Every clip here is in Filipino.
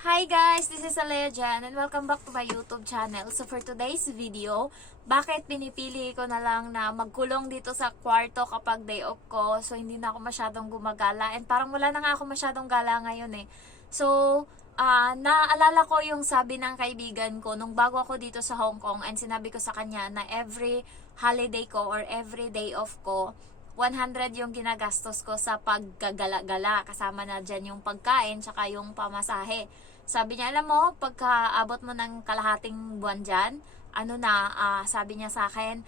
Hi guys, this is Alea Jan and welcome back to my YouTube channel. So for today's video, bakit pinipili ko na lang na magkulong dito sa kwarto kapag day off ko, so hindi na ako masyadong gumagala and parang wala na nga ako masyadong gala ngayon eh. So naalala ko yung sabi ng kaibigan ko nung bago ako dito sa Hong Kong, and sinabi ko sa kanya na every holiday ko or every day off ko, 100 yung ginagastos ko sa paggagala-gala. Kasama na dyan yung pagkain tsaka yung pamasahe. Sabi niya, alam mo, pagkaabot mo ng kalahating buwan dyan, sabi niya sa akin,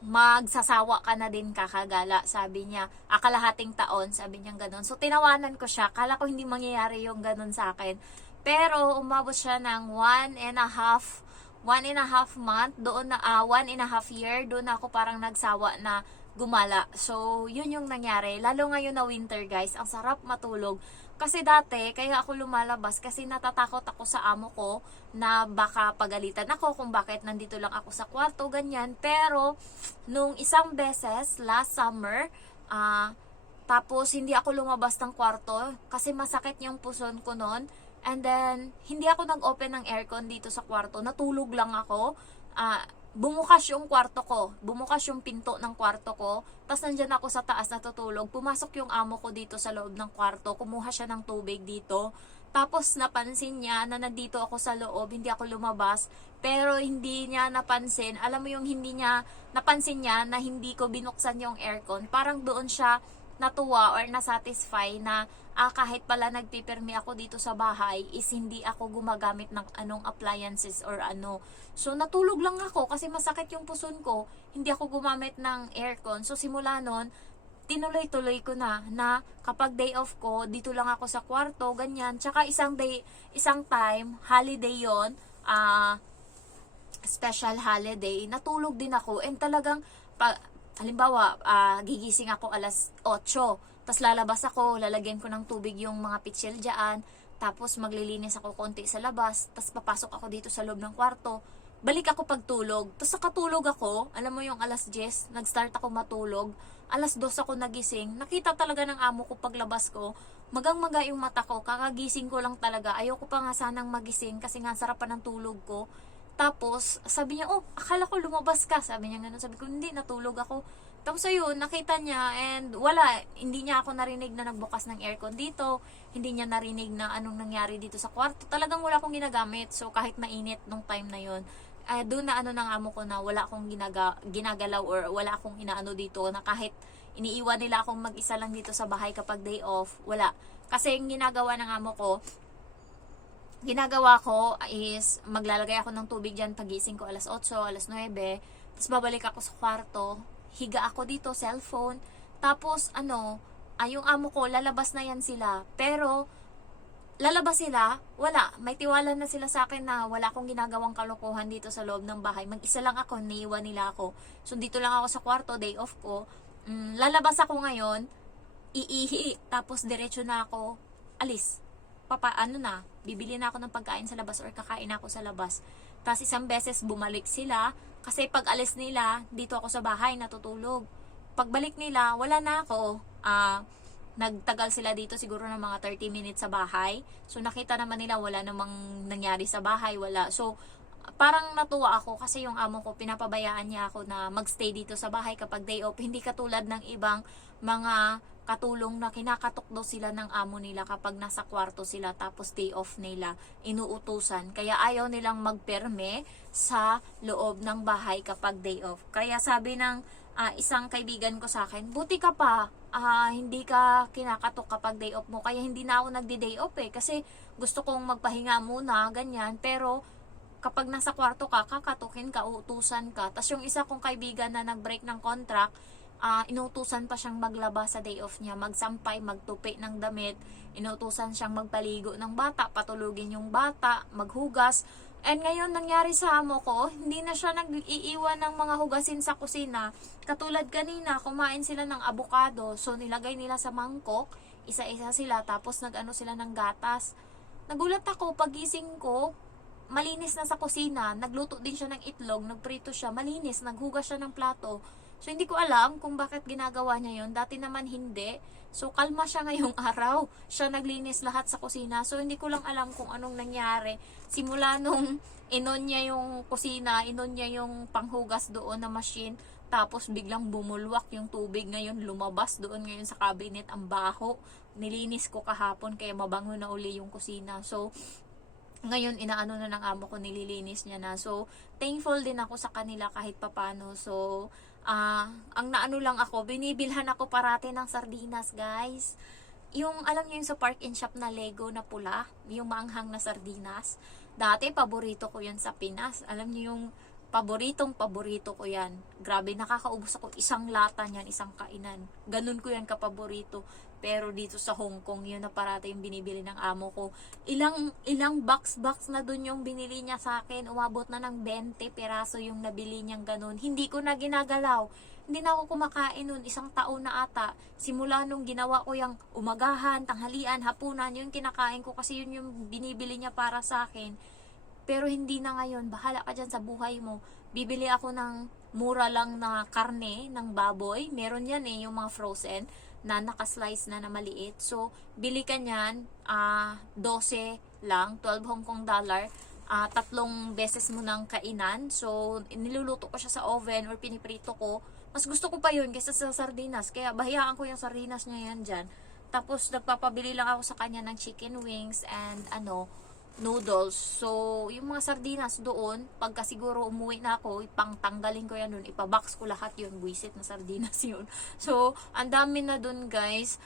magsasawa ka na din kakagala. Sabi niya, kalahating taon, sabi niya ganun. So, tinawanan ko siya. Kala ko hindi mangyayari yung ganun sa akin. Pero, umabot siya ng 1.5 month, doon na, 1.5 year, doon ako parang nagsawa na gumala. So, yun yung nangyari. Lalo ngayon na winter, guys, ang sarap matulog. Kasi dati, kaya ako lumalabas kasi natatakot ako sa amo ko na baka pagalitan ako kung bakit nandito lang ako sa kwarto, ganyan. Pero, nung isang beses, last summer, tapos hindi ako lumabas ng kwarto kasi masakit yung puson ko noon. And then, hindi ako nag-open ng aircon dito sa kwarto. Natulog lang ako. Bumukas yung kwarto ko. Bumukas yung pinto ng kwarto ko. Tapos nandyan ako sa taas natutulog. Pumasok yung amo ko dito sa loob ng kwarto. Kumuha siya ng tubig dito. Tapos napansin niya na nandito ako sa loob. Hindi ako lumabas. Pero hindi niya napansin. Alam mo yung hindi niya napansin niya na hindi ko binuksan yung aircon. Parang doon siya natuwa or nasatisfy na kahit pala nagpipirmi ako dito sa bahay is hindi ako gumagamit ng anong appliances or ano. So natulog lang ako kasi masakit yung puson ko. Hindi ako gumamit ng aircon. So simula nun, tinuloy-tuloy ko na kapag day off ko, dito lang ako sa kwarto, ganyan. Tsaka isang time, holiday yon, special holiday, natulog din ako and talagang halimbawa, gigising ako alas 8. Tapos lalabas ako, lalagyan ko ng tubig yung mga pitsil dyan. Tapos maglilinis ako konti sa labas. Tapos papasok ako dito sa loob ng kwarto. Balik ako pagtulog. Tapos nakatulog ako, alam mo yung alas 10, nag-start ako matulog. Alas 2 ako nagising. Nakita talaga ng amo ko paglabas ko. Magang-maga yung mata ko. Kakagising ko lang talaga. Ayoko pa nga sanang magising kasi nga sarapan ng tulog ko. Tapos, sabi niya, akala ko lumabas ka. Sabi niya ganun. Sabi ko, hindi, natulog ako. Tapos ayun, nakita niya and hindi niya ako narinig na nagbukas ng aircon dito. Hindi niya narinig na anong nangyari dito sa kwarto. Talagang wala akong ginagamit. So, kahit mainit nung time na yun, doon na ng amo ko na wala akong ginagalaw or wala akong inaano dito na kahit iniiwan nila akong mag-isa lang dito sa bahay kapag day off, wala. Kasi yung ginagawa ng amo ko is maglalagay ako ng tubig dyan pagising ko alas 8, alas 9, tapos babalik ako sa kwarto, higa ako dito, cellphone, tapos yung amo ko, lalabas na yan sila, pero lalabas sila, wala, may tiwala na sila sa akin na wala akong ginagawang kalokohan dito sa loob ng bahay, mag-isa lang ako, niiwan nila ako, so dito lang ako sa kwarto, day off ko, lalabas ako ngayon, iihi, tapos diretso na ako, alis, bibili na ako ng pagkain sa labas or kakain ako sa labas. Tapos isang beses bumalik sila kasi pag alis nila, dito ako sa bahay natutulog. Pagbalik nila, wala na ako. Nagtagal sila dito siguro ng mga 30 minutes sa bahay. So nakita naman nila wala namang nangyari sa bahay, wala. So parang natuwa ako kasi yung amo ko, pinapabayaan niya ako na magstay dito sa bahay kapag day off. Hindi katulad ng ibang mga katulong na kinakatok daw sila ng amo nila kapag nasa kwarto sila tapos day off nila, inuutusan. Kaya ayaw nilang magperme sa loob ng bahay kapag day off. Kaya sabi ng isang kaibigan ko sa akin, buti ka pa, hindi ka kinakatok kapag day off mo. Kaya hindi na ako nagdi-day off kasi gusto kong magpahinga muna, ganyan. Pero kapag nasa kwarto ka, kakatukin ka, uutusan ka. Tapos yung isa kong kaibigan na nag-break ng contract, inutusan pa siyang maglaba sa day off niya, magsampay, magtupi ng damit, inutusan siyang magpaligo ng bata, patulugin yung bata, maghugas. And ngayon, nangyari sa amo ko, hindi na siya nag-iiwan ng mga hugasin sa kusina. Katulad kanina, kumain sila ng avocado, so nilagay nila sa mangkok, isa-isa sila, tapos nag-ano sila ng gatas. Nagulat ako, pagising ko, malinis na sa kusina, nagluto din siya ng itlog, nagprito siya, malinis, naghugas siya ng plato. So, hindi ko alam kung bakit ginagawa niya yun. Dati naman hindi. So, kalma siya ngayong araw. Siya naglinis lahat sa kusina. So, hindi ko lang alam kung anong nangyari. Simula nung inon niya yung kusina, inon niya yung panghugas doon na machine, tapos biglang bumulwak yung tubig. Ngayon, lumabas doon ngayon sa cabinet ang baho. Nilinis ko kahapon, kaya mabango na uli yung kusina. So, ngayon, inaano na ng amo ko, nililinis niya na. So, thankful din ako sa kanila kahit papano. So, ang naano lang ako, binibilhan ako parati ng sardinas, guys. Yung, alam niyo yung sa Park and Shop na Lego na pula, yung maanghang na sardinas. Dati, paborito ko yan sa Pinas. Alam niyo yung paborito ko yan. Grabe, nakakaubos ako isang lata niyan, isang kainan. Ganun ko yan kapaborito. Pero dito sa Hong Kong, yun na parati yung binibili ng amo ko. Ilang box na dun yung binili niya sa akin. Umabot na ng 20 peraso yung nabili niyang ganun. Hindi ko na ginagalaw. Hindi na ako kumakain nun. Isang taon na ata. Simula nung ginawa ko yung umagahan, tanghalian, hapunan, yung kinakain ko kasi yun yung binibili niya para sa akin. Pero hindi na ngayon. Bahala ka dyan sa buhay mo. Bibili ako ng mura lang na karne ng baboy. Meron yan yung mga frozen na nakaslice na maliit. So, bili ka niyan, 12 lang, 12 Hong Kong dollar, 3 beses mo ng kainan. So, niluluto ko siya sa oven or piniprito ko. Mas gusto ko pa yun kaysa sa sardinas. Kaya bahayaan ko yung sardinas niya yan dyan. Tapos, nagpapabili lang ako sa kanya ng chicken wings and noodles. So, yung mga sardinas doon, pagka siguro umuwi na ako, ipangtanggalin ko yan doon, ipabox ko lahat yun, buisit na sardinas yun. So, ang dami na doon, guys.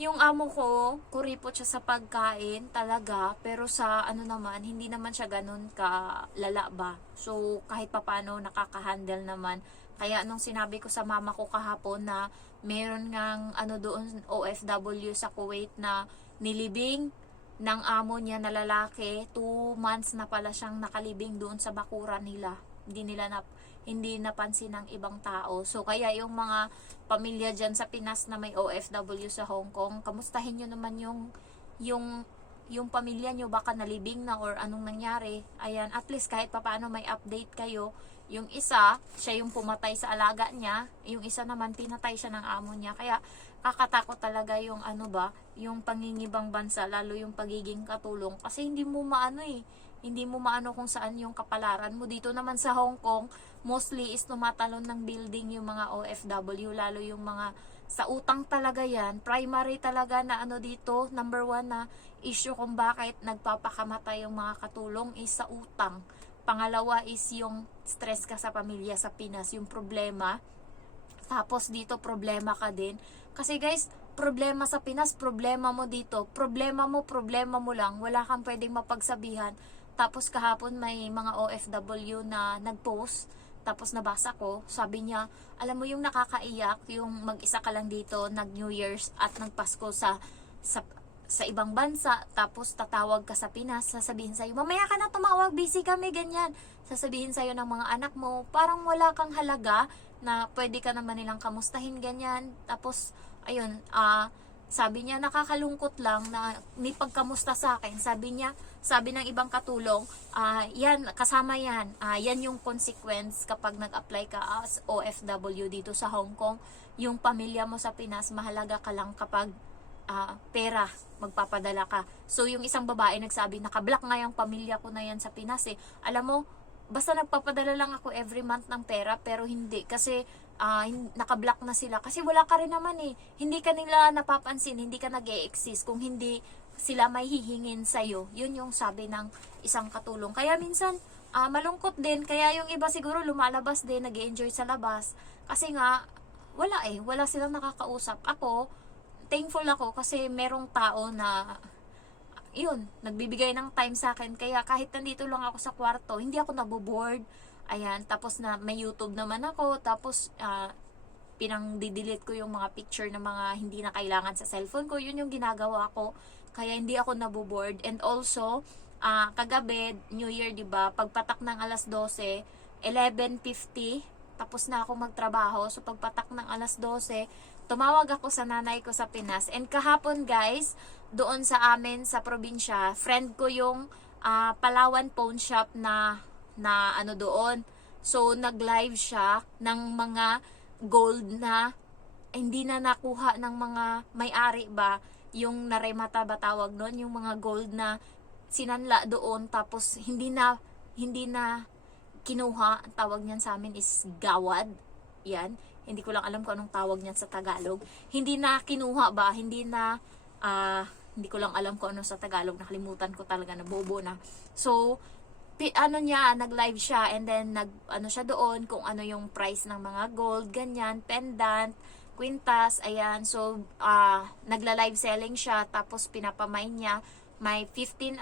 Yung amo ko, kuripot siya sa pagkain talaga, pero sa naman, hindi naman siya ganun ka lala ba. So, kahit papano nakaka-handle naman. Kaya nung sinabi ko sa mama ko kahapon na meron ngang doon OFW sa Kuwait na nilibing ng amo niya na lalaki, 2 months na pala siyang nakalibing doon sa bakuran nila. Hindi napansin ng ibang tao. So, kaya yung mga pamilya dyan sa Pinas na may OFW sa Hong Kong, kamustahin nyo naman yung pamilya nyo, baka nalibing na or anong nangyari. Ayan, at least kahit papaano may update kayo. Yung isa, siya yung pumatay sa alaga niya. Yung isa naman, pinatay siya ng amo niya. Kaya, kakatakot talaga yung yung pangingibang bansa, lalo yung pagiging katulong. Kasi hindi mo maano kung saan yung kapalaran mo. Dito naman sa Hong Kong, mostly is tumatalon ng building yung mga OFW, lalo yung mga sa utang talaga yan. Primary talaga na dito, number 1 na issue kung bakit nagpapakamatay yung mga katulong is sa utang. Pangalawa is yung stress ka sa pamilya sa Pinas, yung problema. Tapos dito problema ka din. Kasi guys, problema sa Pinas, problema mo dito. Problema mo lang. Wala kang pwedeng mapagsabihan. Tapos kahapon may mga OFW na nag-post. Tapos nabasa ko, sabi niya, alam mo yung nakakaiyak, yung mag-isa ka lang dito, nag-New Year's at nagpasko sa ibang bansa, tapos tatawag ka sa Pinas, sasabihin sa'yo, mamaya ka na tumawag, busy kami, ganyan. Sasabihin sa'yo ng mga anak mo, parang wala kang halaga na pwede ka naman nilang kamustahin, ganyan. Tapos, ayun, sabi niya, nakakalungkot lang na may pagkamusta sa akin. Sabi ng ibang katulong, yan, kasama yan. Yan yung consequence kapag nag-apply ka as OFW dito sa Hong Kong. Yung pamilya mo sa Pinas, mahalaga ka lang kapag pera, magpapadala ka. So, yung isang babae nagsabi, nakablock nga yung pamilya ko na yan sa Pinas eh. Alam mo, basta nagpapadala lang ako every month ng pera, pero hindi. Kasi, nakablock na sila. Kasi wala ka rin naman eh. Hindi ka nila napapansin, hindi ka nag-e-exist. Kung hindi sila may hihingin sa'yo. Yun yung sabi ng isang katulong. Kaya minsan, malungkot din. Kaya yung iba siguro lumalabas din, nag-e-enjoy sa labas. Kasi nga, wala silang nakakausap. Ako, thankful ako kasi merong tao na nagbibigay ng time sa akin. Kaya kahit nandito lang ako sa kwarto, hindi ako naboboard. Ayan, tapos na may YouTube naman ako. Tapos, pinang-delete ko yung mga picture na mga hindi na kailangan sa cellphone ko. Yun yung ginagawa ko. Kaya hindi ako naboboard. And also, kagabi, New Year, diba? Pagpatak ng alas 12, 11:50, tapos na ako magtrabaho. So, pagpatak ng alas 12, tumawag ako sa nanay ko sa Pinas. And kahapon, guys, doon sa amin sa probinsya, friend ko yung Palawan Pawn Shop na doon. So, nag-live siya ng mga gold na hindi na nakuha ng mga may-ari ba, yung naremata ba tawag nun, yung mga gold na sinanla doon tapos hindi na kinuha. Ang tawag niyan sa amin is gawad. Yan. Hindi ko lang alam kung anong tawag niyan sa Tagalog. Hindi na kinuha ba, hindi ko lang alam kung ano sa Tagalog, nakalimutan ko talaga, nabobo na. So, nag-live siya and then ano siya doon kung ano yung price ng mga gold, ganyan, pendant, kwintas, ayan. So, nagla-live selling siya tapos pinapamay niya. May 15%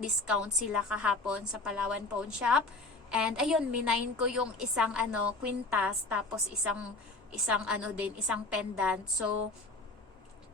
discount sila kahapon sa Palawan Pawn Shop. And ayun, minayin ko yung isang kwintas tapos isang isang pendant. So,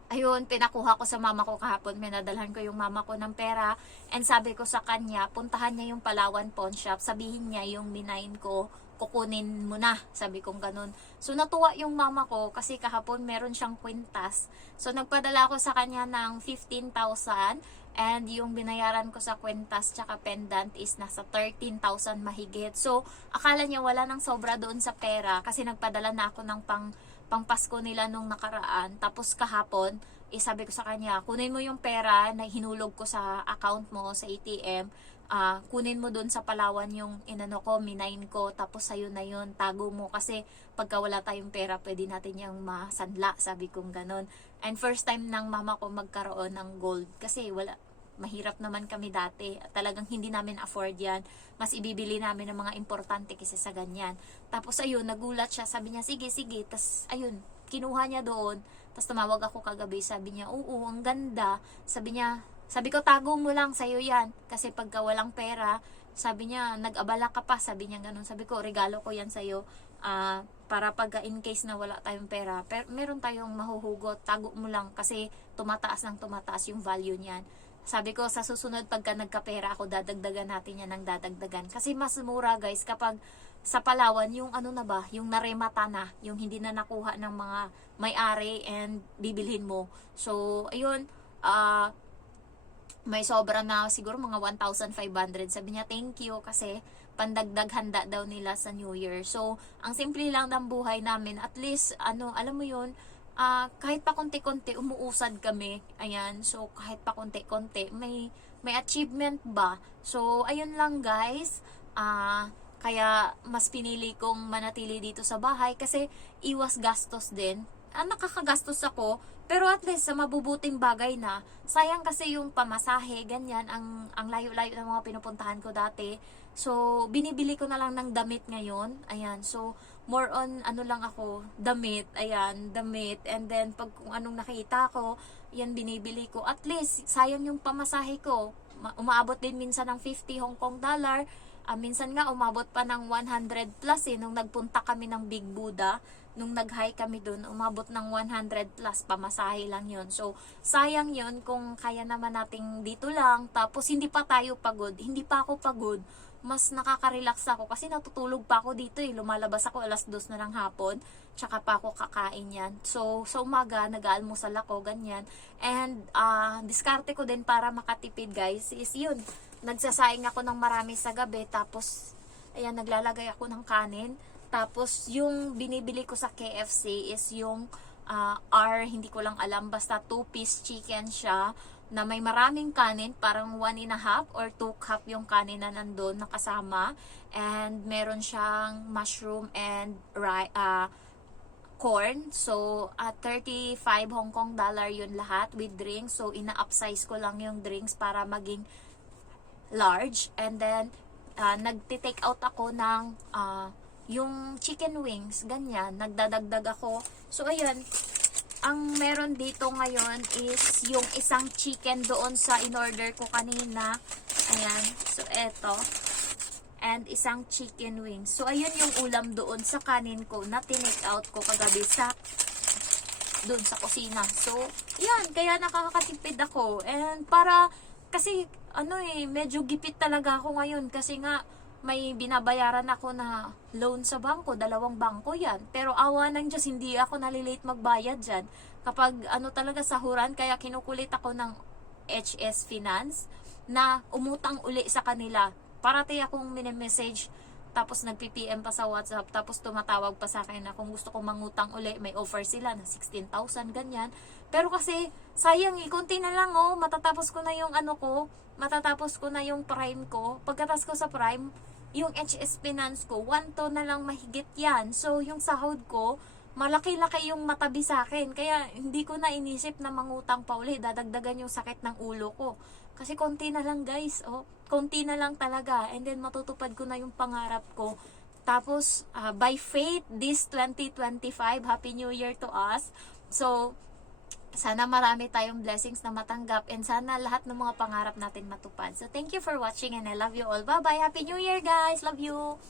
ayun, pinakuha ko sa mama ko kahapon. Minadalhan ko yung mama ko ng pera. And sabi ko sa kanya, puntahan niya yung Palawan Pawn Shop. Sabihin niya yung minayin ko, kukunin mo na. Sabi kong ganun. So, natuwa yung mama ko kasi kahapon meron siyang kwintas. So, nagpadala ko sa kanya ng 15,000. And yung binayaran ko sa kwintas tsaka pendant is nasa 13,000 mahigit. So, akala niya wala nang sobra doon sa pera kasi nagpadala na ako ng pangpasko nila nung nakaraan. Tapos kahapon, sabi ko sa kanya, kunin mo yung pera na hinulog ko sa account mo sa ATM. Kunin mo dun sa Palawan yung minayin ko, tapos sa'yo na yun, tago mo kasi pagka wala tayong pera pwede natin yung masanla, sabi kong ganon. And first time ng mama ko magkaroon ng gold kasi mahirap naman kami dati, talagang hindi namin afford yan, mas ibibili namin ng mga importante kasi sa ganyan. Tapos ayun, nagulat siya, sabi niya sige, tas ayun, kinuha niya doon. Tapos tumawag ako kagabi, sabi niya oo, ang ganda, sabi ko, tago mo lang, sa'yo yan. Kasi pagka walang pera, sabi niya, nag-abala ka pa. Sabi niya ganun. Sabi ko, regalo ko yan sa'yo. Para pagka in case na wala tayong pera, meron tayong mahuhugot, tago mo lang. Kasi tumataas yung value niyan. Sabi ko, sa susunod pagka nagkapera ako, dadagdagan natin yan ng dadagdagan. Kasi mas mura guys, kapag sa Palawan, yung yung naremata na, yung hindi na nakuha ng mga may-ari and bibilhin mo. So, ayun, may sobra na siguro mga 1,500. Sabi niya, thank you kasi pandagdag handa daw nila sa New Year. So, ang simple lang ng buhay namin. At least, alam mo yun, kahit pa konti-konti, umuusad kami. Ayan, so kahit pa konti-konti, may achievement ba? So, ayun lang guys. Kaya mas pinili kong manatili dito sa bahay kasi iwas gastos din. Nakakagastos ako, pero at least sa mabubuting bagay na. Sayang kasi yung pamasahe, ganyan, ang layo-layo ng mga pinupuntahan ko dati. So, binibili ko na lang ng damit ngayon. Ayan, so, more on, lang ako, damit. Ayan, damit. And then, pag kung anong nakita ko, yan binibili ko. At least, sayang yung pamasahe ko. Umaabot din minsan ng 50 Hong Kong dollar. Minsan nga, umabot pa ng 100 plus nung nagpunta kami ng Big Buddha. Nung nag-hike kami dun, umabot ng 100 plus, pamasahe lang yun. So, sayang yun kung kaya naman nating dito lang, tapos hindi pa tayo pagod. Hindi pa ako pagod, mas nakaka-relax ako kasi natutulog pa ako dito lumalabas ako 2:00 na ng hapon, tsaka pa ako kakain yan. So, sa umaga, nag-aalmusal ako, ganyan. And, diskarte ko din para makatipid guys, is yun, nagsasaing ako ng marami sa gabi, tapos, ayan, naglalagay ako ng kanin. Tapos, yung binibili ko sa KFC is yung hindi ko lang alam, basta 2-piece chicken siya, na may maraming kanin, parang 1.5 or 2 cup yung kanin na nandun nakasama. And meron siyang mushroom and corn. So, 35 Hong Kong dollar yun lahat with drinks. So, ina-upsize ko lang yung drinks para maging large. And then, nagti-take out ako ng yung chicken wings, ganyan, nagdadagdag ako. So, ayun, ang meron dito ngayon is yung isang chicken doon sa in-order ko kanina. Ayan, so eto. And isang chicken wings. So, ayun yung ulam doon sa kanin ko na tinake out ko kagabi doon sa kusina. So, yan, kaya nakakatipid ako. And kasi, medyo gipit talaga ako ngayon kasi nga, may binabayaran ako na loan sa bangko, 2 bangko yan. Pero awa ng Diyos, hindi ako nalilate magbayad dyan. Kapag talaga sahuran, kaya kinukulit ako ng HS Finance na umutang uli sa kanila. Parati akong mini-message, tapos nagpi-PM pa sa WhatsApp, tapos tumatawag pa sa akin na kung gusto kong mangutang uli, may offer sila na 16,000, ganyan. Pero kasi, sayang konti na lang matatapos ko na yung matatapos ko na yung Prime ko. Pagkatapos ko sa Prime, yung HS Finance ko, 1 to na lang mahigit yan. So, yung sahod ko, malaki-laki yung matabi sa akin. Kaya, hindi ko na inisip na mangutang pa uli. Dadagdagan yung sakit ng ulo ko. Kasi konti na lang guys, konti na lang talaga. And then, matutupad ko na yung pangarap ko. Tapos, by faith, this 2025, Happy New Year to us. So, sana marami tayong blessings na matanggap and sana lahat ng mga pangarap natin matupad. So, thank you for watching and I love you all. Bye-bye! Happy New Year guys! Love you!